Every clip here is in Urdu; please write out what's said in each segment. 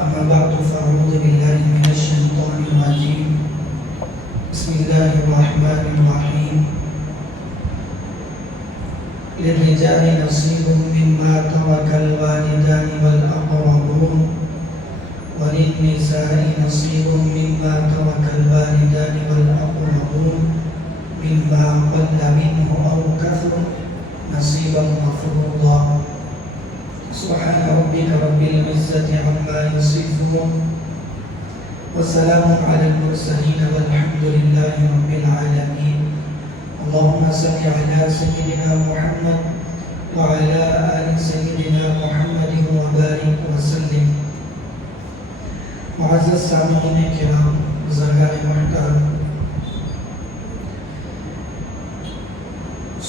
أما بعد فأعوذ بالله من الشيطان الرجيم. بسم الله الرحمن الرحيم. للرجال نصيب مما ترك الوالدان والأقربون وللنساء نصيب مما ترك الوالدان والأقربون مما قل منه أو كثر نصيبا مفروضا. سبحان ربك رب العزة عما يصفون وسلام على المرسلين والحمد لله رب العالمين. اللهم صل على سيدنا محمد وعلى آل سيدنا محمد وبارك وسلم. معزز سامعین کرام، بزرگان محترم،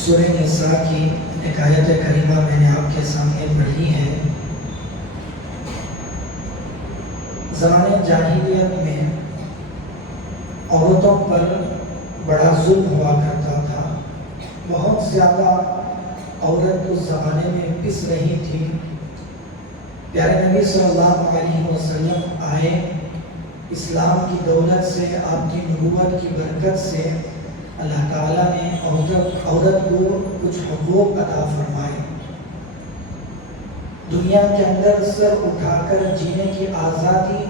سورہ نساء کی ایک آیت کریمہ میں نے آپ کے سامنے پڑھی ہے. زمانے جاہلیت میں عورتوں پر بڑا ظلم ہوا کرتا تھا. بہت زیادہ عورت اس زمانے میں پس رہی تھی. پیارے نبی صلی اللہ علیہ وسلم آئے، اسلام کی دولت سے، آپ کی نبوت کی برکت سے اللہ تعالیٰ نے عورت کو کچھ حقوق عطا فرمائے. دنیا کے اندر سر اٹھا کر جینے کی آزادی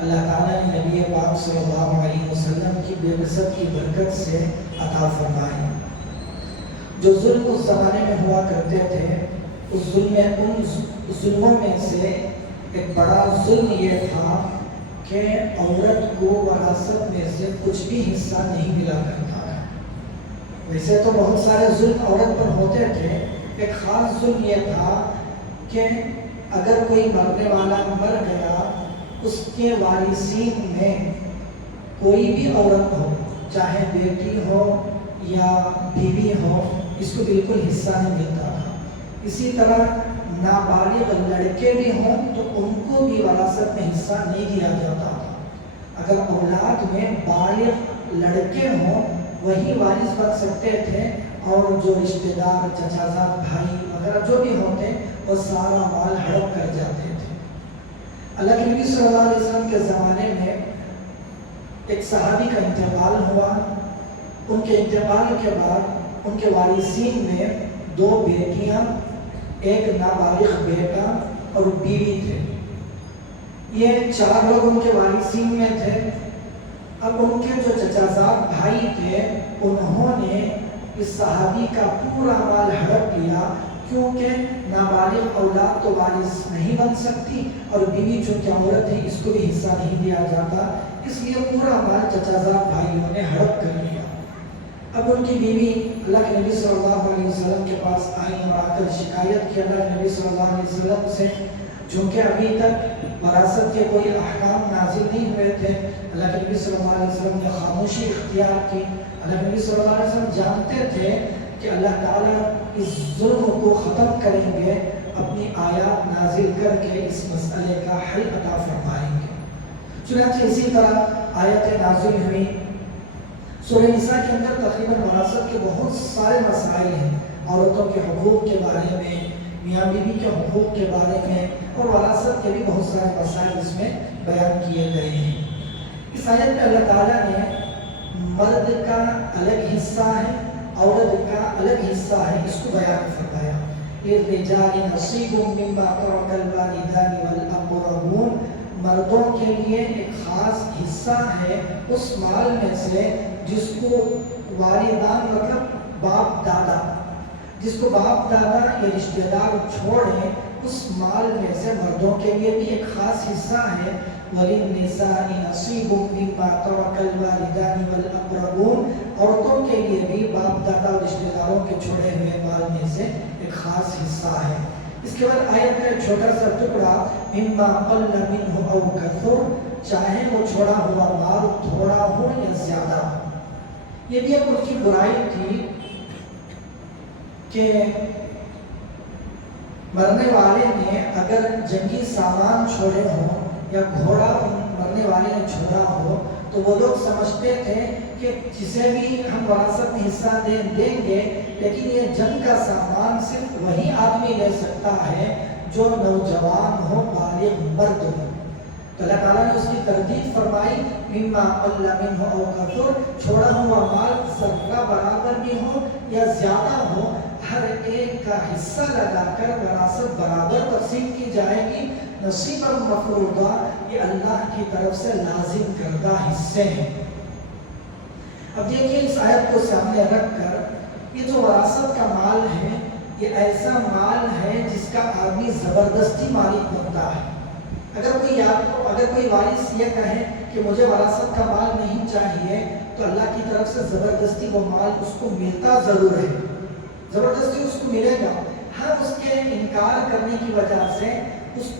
اللہ تعالیٰ نے نبی پاک صلی اللہ علیہ وسلم کی بے وسعت کی برکت سے عطا فرمائے. جو ظلم اس زمانے میں ہوا کرتے تھے، ان ظلموں میں سے ایک بڑا ظلم یہ تھا کہ عورت کو وراثت میں سے کچھ بھی حصہ نہیں ملا کرتا ہے. ویسے تو بہت سارے ظلم عورت پر ہوتے تھے. ایک خاص ظلم یہ تھا کہ اگر کوئی مرنے والا مر گیا، اس کے وارثین میں کوئی بھی عورت ہو، چاہے بیٹی ہو یا بیوی ہو، اس کو بالکل حصہ نہیں ملتا تھا. اسی طرح نابالغ لڑکے بھی ہوں تو ان کو بھی وراثت میں حصہ نہیں دیا جاتا تھا. اگر اولاد میں بالغ لڑکے ہوں وہی وارث بن سکتے تھے، اور جو رشتہ دار، چچا زاد، بھائی وغیرہ جو بھی ہوتے وہ سارا مال ہڑپ کر جاتے تھے. اللہ کے نبی صلی اللہ علیہ وسلم کے زمانے میں ایک صحابی کا انتقال ہوا. ان کے انتقال کے بعد ان کے وارثین میں 2 بیٹیاں، ایک نابالغ بیٹا اور بیوی تھے. یہ 4 لوگ ان کے وارثین میں تھے. اب ان کے جو چچا زاد بھائی تھے، انہوں نے اس صحابی کا پورا مال ہڑپ لیا، کیونکہ نابالغ اولاد تو وارث نہیں بن سکتی اور بیوی چونکہ عورت ہے، اس کو بھی حصہ نہیں دیا جاتا. اس لیے پورا مال چچا زاد بھائیوں نے ہڑپ کر لیا. اب ان کی بیوی اللہ کے نبی صلی اللہ علیہ وسلم کے پاس آئی اور آ کر شکایت کی اللہ کے نبی صلی اللہ علیہ وسلم سے. چونکہ ابھی تک وراثت کے کوئی احکام نازل نہیں ہوئے تھے، اللہ کے نبی صلی اللہ علیہ وسلم نے خاموشی اختیار کی. اللہ کے نبی صلی اللہ علیہ وسلم جانتے تھے کہ اللہ تعالیٰ اس ظلم کو ختم کریں گے، اپنی آیات نازل کر کے اس مسئلے کا حل عطا فرمائیں گے. چنانچہ اسی طرح آیت نازل ہوئی. سورہ نساء کے اندر تقریباً وراثت کے بہت سارے مسائل ہیں. عورتوں کے حقوق کے بارے میں، میاں بیوی کے حقوق کے بارے میں، اور وراثت کے بھی بہت سارے مسائل اس میں بیان کیے گئے ہیں. اس آیت میں اللہ تعالیٰ نے مرد کا الگ حصہ ہے، عورت کا الگ حصہ ہے، اس کو بیان فرمایا. للرجال نصیب مما ترک الوالدان والاقربون. مردوں کے لیے ایک خاص حصہ ہے اس مال میں سے جس کو والدان مطلب باپ دادا، جس کو باپ دادا یا رشتہ دار چھوڑیں، اس مال میں سے مردوں کے لیے بھی ایک خاص حصہ ہے. وَلِلنِّسَاءِ نَصِيبٌ مِّمَّا تَرَكَ الْوَالِدَانِ وَالْأَقْرَبُونَ. عورتوں کے لیے بھی باپ دادا اور رشتہ داروں کے چھوڑے ہوئے مال میں سے ایک خاص حصہ ہے. اس کے بعد آیت کا ایک چھوٹا سا ٹکڑا، مِمَّا قَلَّ مِنْهُ أَوْ كَثُرَ. چاہے وہ چھوڑا ہوا مال تھوڑا ہو یا زیادہ. یہ بھی ایک ان کی برائی تھی کہ مرنے والے نے اگر جنگی سامان چھوڑے ہوں یا گھوڑا مرنے والے نے چھوڑا ہو تو وہ لوگ سمجھتے تھے کہ جسے بھی ہم وراثت میں حصہ دیں گے، لیکن یہ جنگ کا سامان صرف وہی آدمی لے سکتا ہے جو نوجوان ہو، بالغ مرد ہو. تو اللہ تعالیٰ نے اس کی تردید فرمائی مما قل منہ او کثر، چھوڑا ہوا مال ذرہ برابر بھی ہو یا زیادہ ہو، ہر ایک کا حصہ لگا کر وراثت برابر تقسیم کی جائے گی۔ نصیبا مفروضہ، یہ اللہ کی طرف سے لازم کردہ حصے ہیں۔ اب دیکھیے اس آیت کو سامنے رکھ کر یہ جو وراثت کا مال ہے یہ ایسا مال ہے جس کا آدمی زبردستی مالک بنتا ہے۔ اگر کوئی وارث یہ کہے کہ مجھے وراثت کا مال نہیں چاہیے تو اللہ کی طرف سے زبردستی وہ مال اس کو ملتا ضرور ہے، زبردستی اس کو ملے گا۔ ہم اس کے انکار کرنے کی وجہ سے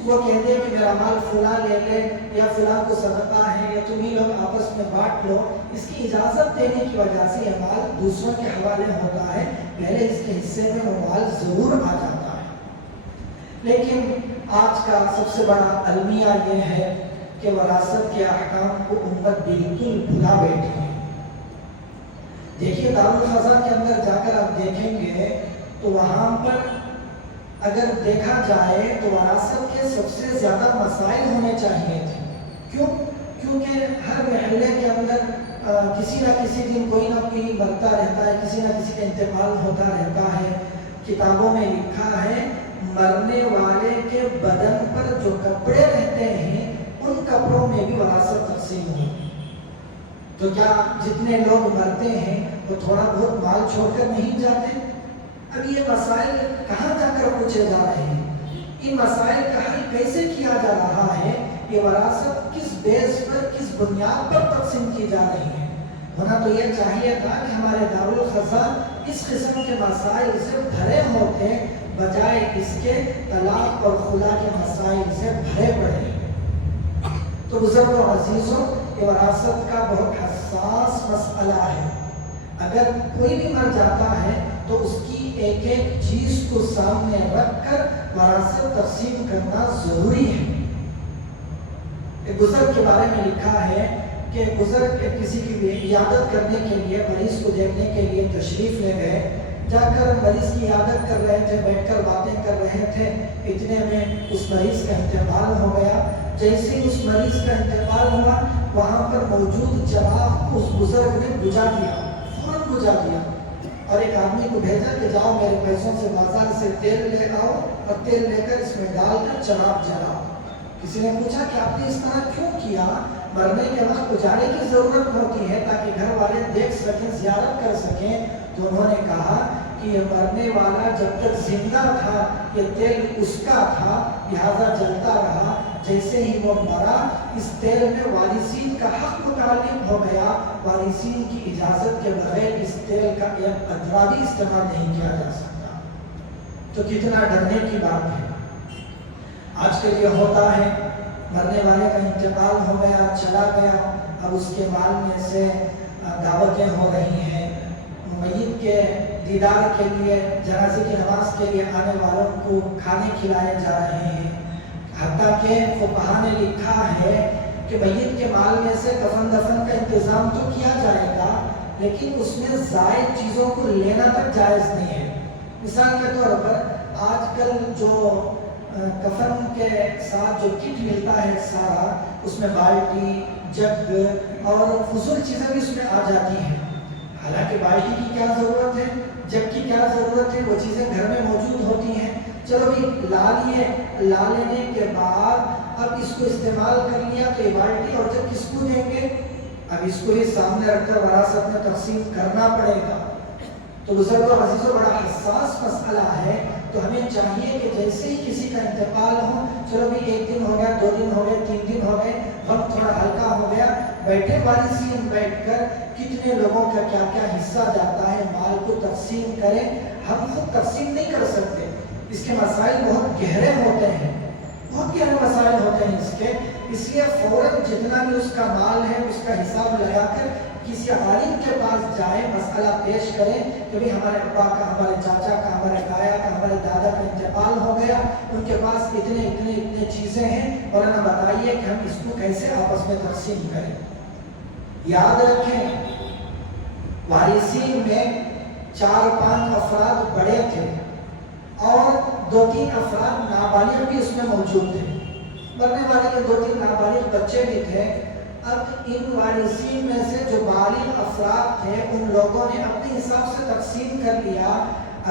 وہ کہتے ہیں کہ میرا مال فلاں لے لے یا فلاں کو صدقہ ہے یا تم ہی لوگ آپس میں بانٹ لو، اس کی اجازت دینے کی وجہ سے یہ مال دوسروں کے حوالے ہوتا ہے، پہلے اس کے حصے میں وہ مال ضرور آ جاتا ہے۔ لیکن آج کا سب سے بڑا المیہ یہ ہے کہ وراثت کے احکام کو امت بالکل بھلا بیٹھی ہے۔ دیکھیے دارالخزاں کے اندر جا کر آپ دیکھیں گے تو وہاں پر اگر دیکھا جائے تو وراثت کے سب سے زیادہ مسائل ہونے چاہیے تھے۔ کیوں؟ کیونکہ ہر محلے کے اندر کسی نہ کسی دن کوئی نہ کوئی مرتا رہتا ہے، کسی نہ کسی کا انتقال ہوتا رہتا ہے۔ کتابوں میں لکھا ہے مرنے والے کے بدن پر جو کپڑے رہتے ہیں ان کپڑوں میں بھی وراثت تقسیم ہوگی۔ تو کیا جتنے لوگ مرتے ہیں وہ تھوڑا بہت مال چھوڑ کر نہیں جاتے؟ اب یہ مسائل کہاں جا کر پوچھے جا رہے ہیں؟ ان مسائل کا حل کیسے کیا جا رہا ہے؟ یہ وراثت کس بیس پر، کس بنیاد پر تقسیم کی جا رہی ہے؟ ہونا تو یہ چاہیے تھا کہ ہمارے دارالخزاں اس قسم کے مسائل سے بھرے ہوتے، بجائے اس کے طلاق اور خلا کے مسائل سے بھرے پڑے۔ تو بزرگوں عزیزوں، یہ وراثت کا بہت حساس مسئلہ ہے۔ اگر کوئی بھی مر جاتا ہے تو اس کی ایک ایک چیز کو سامنے رکھ کر وراثت تقسیم کرنا ضروری ہے۔ ایک بزرگ کے بارے میں لکھا ہے کہ بزرگ کسی کی عیادت کرنے کے لیے، مریض کو دیکھنے کے لیے تشریف لے گئے، جا کر مریض کی عیادت کر رہے تھے، بیٹھ کر باتیں کر رہے تھے، اتنے میں اس مریض کا انتقال ہو گیا۔ جیسے ہی اس مریض کا انتقال ہوا وہاں پر موجود چراغ اس بزرگ نے بجھا دیا، فوراً بجھا دیا، اور ایک آدمی کو بھیجا کہ جاؤ میرے پیسوں سے بازار سے تیل لے آؤ اور تیل لے کر اس میں ڈال کر چراغ جلاؤ۔ کسی نے پوچھا کہ آپ نے اس طرح کیوں کیا؟ مرنے کے وقت اجالے کی ضرورت ہوتی ہے تاکہ گھر والے دیکھ سکیں، زیارت کر سکیں۔ تو انہوں نے کہا کہ یہ مرنے والا جب تک زندہ تھا یہ تیل اس کا تھا، لہذا جلتا رہا۔ جیسے ہی وہ مرا اس تیل میں وارثین کا حق متعلق ہو گیا، وارثین کی اجازت کے بغیر اس تیل کا ایک قطرہ بھی استعمال نہیں کیا جا سکتا۔ تو کتنا ڈرنے کی بات ہے۔ آج کل یہ ہوتا ہے مرنے والے کا انتقال ہو گیا، چلا گیا، اب اس کے مال میں سے دعوتیں ہو رہی ہیں، میت کے دیدار کے لیے، جنازے کی نماز کے لیے آنے والوں کو کھانے کھلائے جا رہے ہیں۔ حتیٰ کہ فقہا نے لکھا ہے کہ میت کے مال میں سے کفن دفن کا انتظام تو کیا جائے گا، لیکن اس میں زائد چیزوں کو لینا تک جائز نہیں ہے۔ مثال کے طور پر آج کل جو کفن کے ساتھ جو کٹ ملتا ہے سارا، اس میں بالٹی، جگ اور فضول چیزیں بھی اس میں آ جاتی ہیں۔ حالانکہ بالٹی کی کیا ضرورت ہے، جگ کی کیا ضرورت ہے، وہ چیزیں گھر میں موجود ہوتی ہیں۔ چلو بھی لا لیے، لا لینے کے بعد اب اس کو استعمال کر لیا تو یہ بالٹی اور جگ کس کو دیں گے؟ اب اس کو بھی سامنے رکھ کر وراثت میں تقسیم کرنا پڑے گا۔ تو بزرگوں عزیزوں بڑا حساس مسئلہ ہے۔ تو ہمیں چاہیے کہ جیسے ہی کسی کا انتقال ہو، چلو بھی 1 دن ہو گیا، 2 دن ہو گئے، 3 دن ہو گئے، وقت تھوڑا ہلکا ہو گیا، بیٹھے وارثین بیٹھ کر کتنے لوگوں کا کیا کیا حصہ جاتا ہے مال کو تقسیم کریں۔ ہم خود تقسیم نہیں کر سکتے، اس کے مسائل بہت گہرے ہوتے ہیں، بہت گہرے مسائل ہوتے ہیں اس کے، اس لیے فوراً جتنا بھی اس کا مال ہے اس کا حساب لگا کر کسی عالم کے پاس جائیں، مسئلہ پیش کریں کہ بھی ہمارے ابا کا، ہمارے چاچا کا، ہمارے دایا کا، ہمارے دادا کا انتقال ہو گیا، ان کے پاس اتنے چیزیں ہیں، اور انہیں بتائیے کہ ہم اس کو کیسے آپس میں تقسیم کریں۔ یاد رکھیں وارثین میں 4-5 افراد بڑے تھے اور 2-3 افراد نابالغ بھی اس میں موجود تھے۔ مرنے والے کے 2-3 نابالغ بچے بھی تھے۔ اب ان وارثین میں سے جو بالغ افراد تھے ان لوگوں نے اپنے حساب سے تقسیم کر لیا،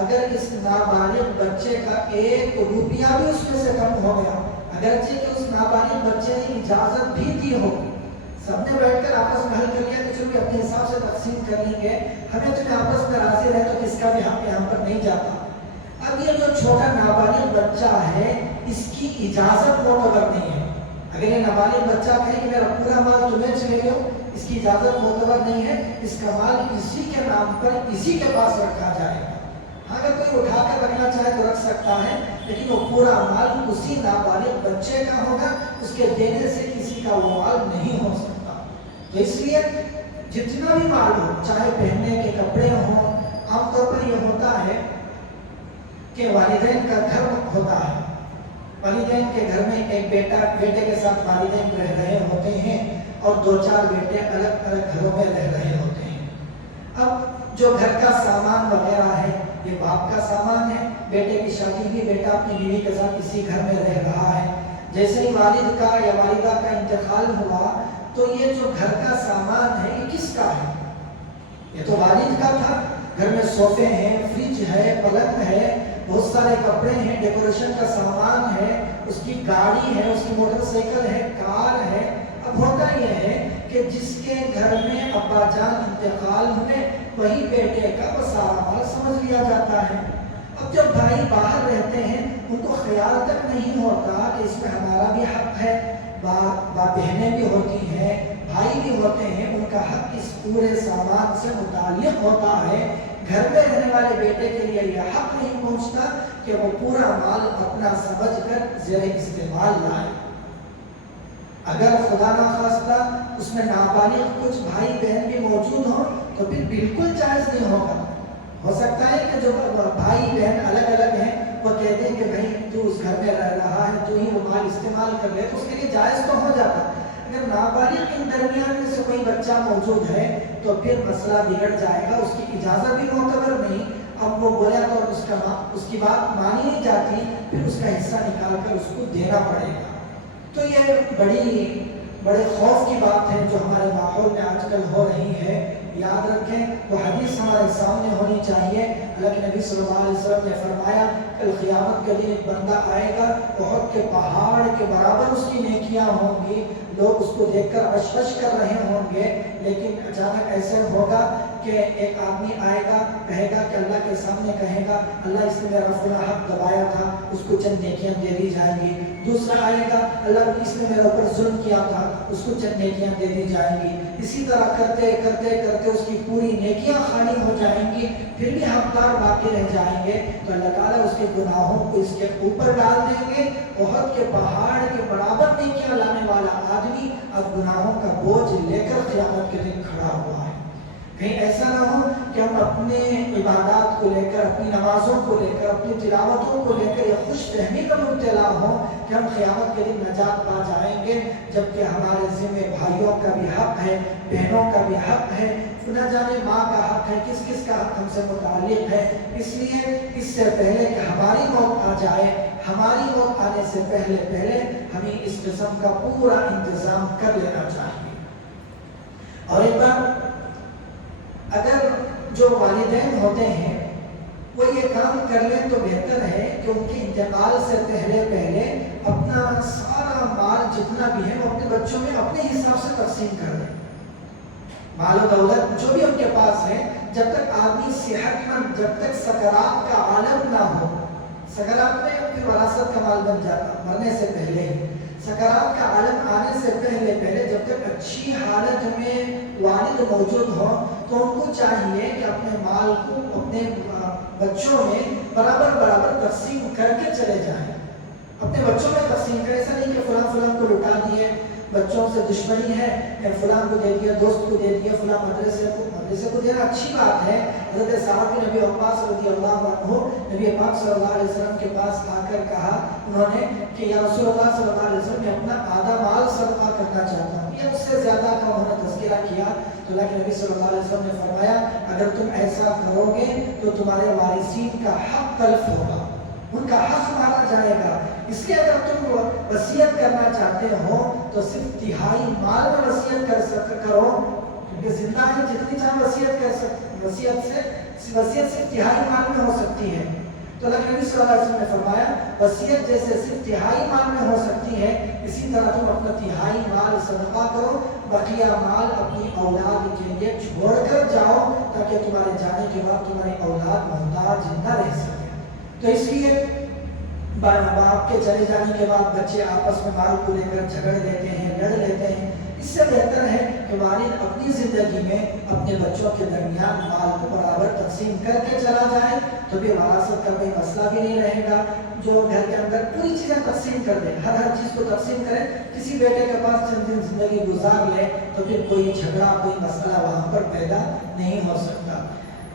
اگر اس نابالغ بچے کا 1 روپیہ بھی اس میں سے کم ہو گیا، اگرچہ کہ اس نابالغ بچے نے اجازت بھی دی ہو، سب نے بیٹھ کر آپس میں حل کر لیا کہ چونکہ اپنے حساب سے تقسیم کر لیں گے، ہمیں تمہیں آپس میں راضی رہے تو کس کا بھی حق یہاں پر نہیں جاتا۔ اب یہ جو چھوٹا نابالغ بچہ ہے اس کی اجازت معتبر نہیں ہے۔ اگر یہ نابالغ بچہ کہے کہ میرا پورا مال تمہیں چاہیے ہو، اس کی اجازت معتبر نہیں ہے، اس کا مال اسی کے نام پر اسی کے پاس رکھا جائے گا۔ اگر کوئی اٹھا کر رکھنا چاہے تو رکھ سکتا ہے، لیکن وہ پورا مال اسی نابالغ بچے کا ہوگا، اس کے دینے سے کسی کا وہ مال نہیں ہو سکتا۔ تو اس لیے جتنا بھی مال ہو، چاہے پہننے کے کپڑے ہوں، عام طور پر یہ ہوتا ہے کہ والدین کا گھر ہوتا ہے، والدین کے گھر میں ایک بیٹے کے ساتھ والدین رہ رہے ہوتے ہیں اور 2-4 بیٹے الگ الگ گھروں میں رہ رہے ہوتے ہیں۔ اب جو گھر کا سامان وغیرہ ہے یہ باپ کا سامان ہے، بیٹے کی شادی بھی بیٹا اپنی بیوی کے ساتھ اسی گھر میں رہ رہا ہے۔ جیسے ہی والد کا یا والدہ کا انتقال ہوا تو یہ جو گھر کا سامان ہے یہ کس کا ہے؟ یہ تو والد کا تھا۔ گھر میں صوفے ہیں، فریج ہے، پلنگ ہے، بہت سارے کپڑے ہیں، ڈیکوریشن کا سامان ہے، اس کی گاڑی ہے، اس کی موٹر سائیکل ہے، کار ہے۔ اب ہوتا یہ ہے کہ جس کے گھر میں ابا جان انتقال ہوئے وہی بیٹے کا وہ سارا مال سمجھ لیا جاتا ہے۔ اب جب بھائی باہر رہتے ہیں ان کو خیال تک نہیں ہوتا کہ اس میں ہمارا بھی حق ہے، بہنیں بھی ہوتی ہیں، بھائی بھی ہوتے ہیں، ان کا حق اس پورے سامان سے متعلق ہوتا ہے۔ گھر میں رہنے والے بیٹے کے لیے یہ حق نہیں پہنچتا کہ وہ پورا مال اپنا سمجھ کر زیر استعمال لائے۔ اگر خدا نخواستہ اس میں نابالغ کچھ بھائی بہن بھی موجود ہوں تو پھر بالکل جائز نہیں ہوگا۔ ہو سکتا ہے کہ جو بھائی بہن الگ الگ ہیں وہ کہتے ہیں کہ بھائی تو اس گھر میں رہ رہا ہے، تو ہی وہ مال استعمال کر لے، تو اس کے لیے جائز تو ہو جاتا۔ اگر نابالغ ان درمیان میں سے کوئی بچہ موجود ہے تو پھر مسئلہ بگڑ جائے گا، اس کی اجازت بھی معتبر نہیں۔ اب وہ بولا تو اس کی بات مانی نہیں جاتی، پھر اس کا حصہ نکال کر اس کو دینا پڑے گا۔ تو یہ بڑے خوف کی بات ہے جو ہمارے ماحول میں آج کل ہو رہی ہے۔ یاد رکھیں وہ حدیث ہمارے سامنے ہونی چاہیے۔ اللہ کے نبی صلی اللہ علیہ وسلم نے فرمایا کل قیامت کے دن ایک بندہ آئے گا، احد کے پہاڑ کے برابر اس کی نیکیاں ہوں گی، لوگ اس کو دیکھ کر اشوش کر رہے ہوں گے، لیکن اچانک ایسے ہوگا کہ ایک آدمی آئے گا، کہے گا کہ اللہ کے سامنے کہے گا اللہ اس نے میرا فلاں حق دبایا تھا، اس کو چند نیکیاں دے دی جائیں گی۔ دوسرا آئے گا اللہ اس نے میرے اوپر ظلم کیا تھا، اس کو چند نیکیاں دے دی جائیں گی۔ اسی طرح کرتے کرتے کرتے اس کی پوری نیکیاں خالی ہو جائیں گی، پھر بھی حقدار باقی رہ جائیں گے، تو اللہ تعالیٰ اس کے گناہوں کو اس کے اوپر ڈال دیں گے۔ احد کے پہاڑ کے برابر نیکیاں لانے والا آدمی اب گناہوں کا بوجھ لے کر قیامت کے دن کھڑا ہوا ہے۔ کہیں ایسا نہ ہو کہ ہم اپنے عبادات کو لے کر، اپنی نمازوں کو لے کر، اپنی تلاوتوں کو لے کر یہ خوش فہمی میں مبتلا ہوں کہ ہم قیامت کے دن نجات پا جائیں گے، جبکہ ہمارے ذمہ بھائیوں کا بھی حق ہے، بہنوں کا بھی حق ہے، نہ جانے ماں کا حق ہے، کس کس کا حق ہم سے متعلق ہے۔ اس لیے اس سے پہلے کہ ہماری موت آ جائے، ہماری موت آنے سے پہلے ہمیں اس قسم کا پورا انتظام کر لینا چاہیے۔ اور ایک بار اگر جو والدین ہوتے ہیں وہ یہ کام کر لیں تو بہتر ہے کہ ان کے انتقال سے پہلے اپنا سارا مال جتنا بھی ہے وہ اپنے بچوں میں اپنے حساب سے تقسیم کر دیں۔ مال و دولت جو بھی ان کے پاس ہے، جب تک آدمی صحت مند، جب تک سکرات کا عالم نہ ہو، سکرات میں پھر وراثت کا مال بن جاتا مرنے سے پہلے ہی، سکرات کا عالم آنے سے پہلے جب تک اچھی حالت میں والد موجود ہو تو ان کو چاہیے کہ اپنے مال کو اپنے بچوں میں برابر تقسیم کر کے چلے جائیں، اپنے بچوں میں تقسیم کریں۔ ایسا نہیں کہ فلاں کو لٹا دیے، بچوں سے دشمنی ہے، فلاں کو دے دیا، دوست کو دے دیا، فلاں مدرسے کو دینا اچھی بات ہے۔ حضرت صاحب نبی عباس رضی اللہ عنہ نبی پاک صلی اللہ علیہ وسلم کے پاس آ کر کہا انہوں نے کہ یا رسول اللہ صلی اللہ علیہ وسلم میں اپنا آدھا مال صدقہ کرنا چاہتا ہوں، یا اس سے زیادہ کا انہوں نے تذکرہ کیا تو اللہ کے نبی صلی اللہ علیہ وسلم نے فرمایا اگر تم ایسا کرو گے تو تمہارے وارثین کا حق تلف ہوگا، ان کا حق مارا جائے گا۔ اس لیے اگر تم وصیت کرنا چاہتے ہو تو صرف تہائی مال میں وصیت کرو، کیونکہ زندہ ہے جتنی چاہے وصیت کر سکتے، وصیت صرف تہائی مال میں ہو سکتی ہے۔ تو اللہ کے نبی صلی اللہ علیہ وسلم نے فرمایا وصیت جیسے صرف تہائی مال میں ہو سکتی ہے، اسی طرح تم اپنا تہائی مال صدقہ کرو، بقیہ مال اپنی اولاد کے لیے چھوڑ کر جاؤ تاکہ تمہارے جانے کے بعد تمہاری اولاد محتاج نہ رہ سکے۔ تو اس لیے باپ کے چلے جانے کے بعد بچے آپس میں مال کو لے کر جھگڑ لیتے ہیں، لڑ لیتے ہیں، اس سے بہتر ہے کہ والد اپنی زندگی میں اپنے بچوں کے درمیان مال کو برابر تقسیم کر کے چلا جائے، تو بھی وراثت کا کوئی مسئلہ بھی نہیں رہے گا۔ جو گھر کے اندر پوری چیزیں تقسیم کر دے، ہر چیز کو تقسیم کرے، کسی بیٹے کے پاس چند دن زندگی گزار لے تو پھر کوئی جھگڑا، کوئی مسئلہ وہاں پر پیدا نہیں ہو سکتا۔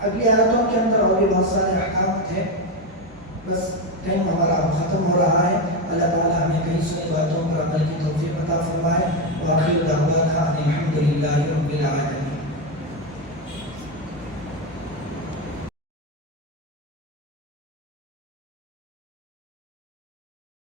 اگلی آیتوں کے اندر اور بھی بہت سارے احکام تھے، بس ٹائم ہمارا ختم ہو رہا ہے۔ اللہ تعالیٰ